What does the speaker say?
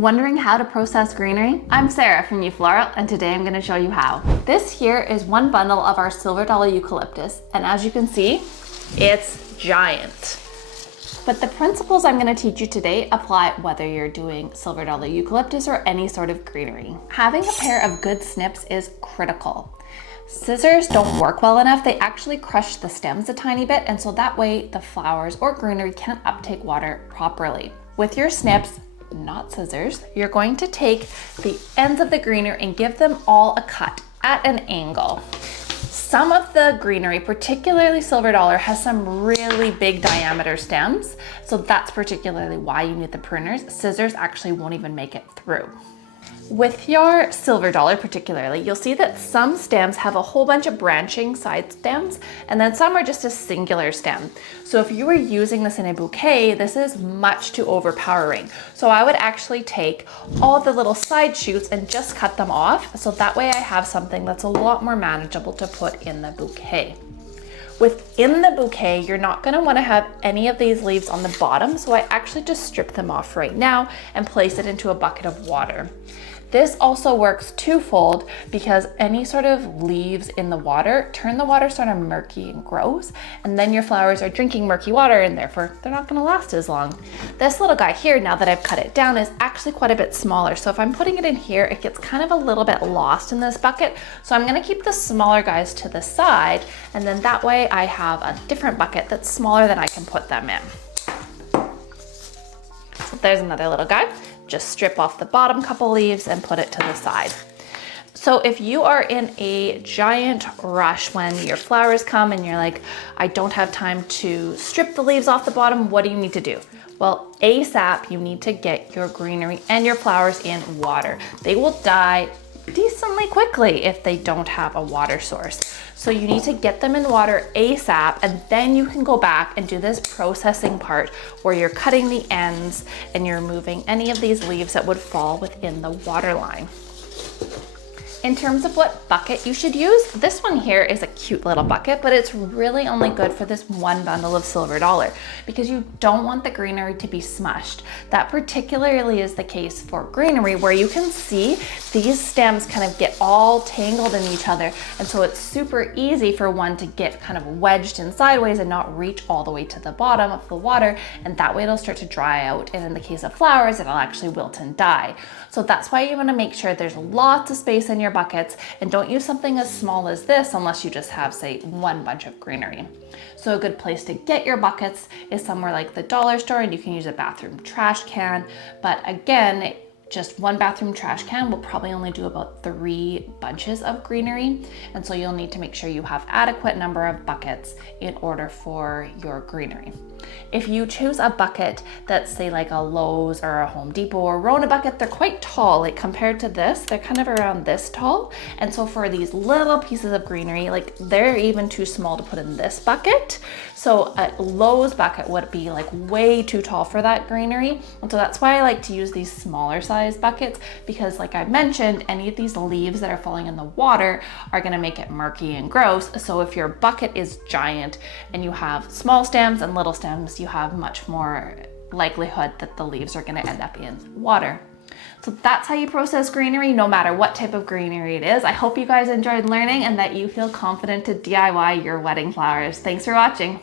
Wondering how to process greenery? I'm Sarah from Floral, and today I'm going to show you how. This here is one bundle of our silver dollar eucalyptus, and as you can see, it's giant. But the principles I'm going to teach you today apply whether you're doing silver dollar eucalyptus or any sort of greenery. Having a pair of good snips is critical. Scissors don't work well enough. They actually crush the stems a tiny bit, and so that way the flowers or greenery can't uptake water properly. With your snips, not scissors, you're going to take the ends of the greenery and give them all a cut at an angle. Some of the greenery, particularly silver dollar, has some really big diameter stems, so that's particularly why you need the pruners. Scissors actually won't even make it through. With your silver dollar particularly, you'll see that some stems have a whole bunch of branching side stems, and then some are just a singular stem. So if you were using this in a bouquet, this is much too overpowering. So I would actually take all the little side shoots and just cut them off, so that way I have something that's a lot more manageable to put in the bouquet. Within the bouquet, you're not going to want to have any of these leaves on the bottom, so I actually just strip them off right now and place it into a bucket of water. This also works twofold because any sort of leaves in the water turn the water sort of murky and gross, and then your flowers are drinking murky water and therefore they're not going to last as long. This little guy here, now that I've cut it down, is actually quite a bit smaller, so if I'm putting it in here, it gets kind of a little bit lost in this bucket, so I'm going to keep the smaller guys to the side, and then that way I have a different bucket that's smaller that I can put them in. So there's another little guy. Just strip off the bottom couple leaves and put it to the side. So if you are in a giant rush when your flowers come and you're like, I don't have time to strip the leaves off the bottom, what do you need to do? Well, ASAP, you need to get your greenery and your flowers in water. They will die decently quickly if they don't have a water source. So you need to get them in water ASAP, and then you can go back and do this processing part where you're cutting the ends and you're removing any of these leaves that would fall within the water line. In terms of what bucket you should use, this one here is a cute little bucket, but it's really only good for this one bundle of silver dollar because you don't want the greenery to be smushed. That particularly is the case for greenery, where you can see these stems kind of get all tangled in each other, and so it's super easy for one to get kind of wedged in sideways and not reach all the way to the bottom of the water, and that way it'll start to dry out, and in the case of flowers, it'll actually wilt and die. So that's why you want to make sure there's lots of space in your buckets, and don't use something as small as this unless you just have, say, one bunch of greenery. So a good place to get your buckets is somewhere like the dollar store, and you can use a bathroom trash can, but again, just one bathroom trash can will probably only do about 3 bunches of greenery, and so you'll need to make sure you have adequate number of buckets in order for your greenery. If you choose a bucket that's, say, like a Lowe's or a Home Depot or Rona bucket, they're quite tall. Like compared to this, they're kind of around this tall, and so for these little pieces of greenery, like they're even too small to put in this bucket. So a Lowe's bucket would be like way too tall for that greenery, and so that's why I like to use these smaller size buckets, because like I mentioned, any of these leaves that are falling in the water are going to make it murky and gross. So if your bucket is giant and you have small stems and little stems, you have much more likelihood that the leaves are going to end up in water. So that's how you process greenery, no matter what type of greenery it is. I hope you guys enjoyed learning and that you feel confident to DIY your wedding flowers. Thanks for watching.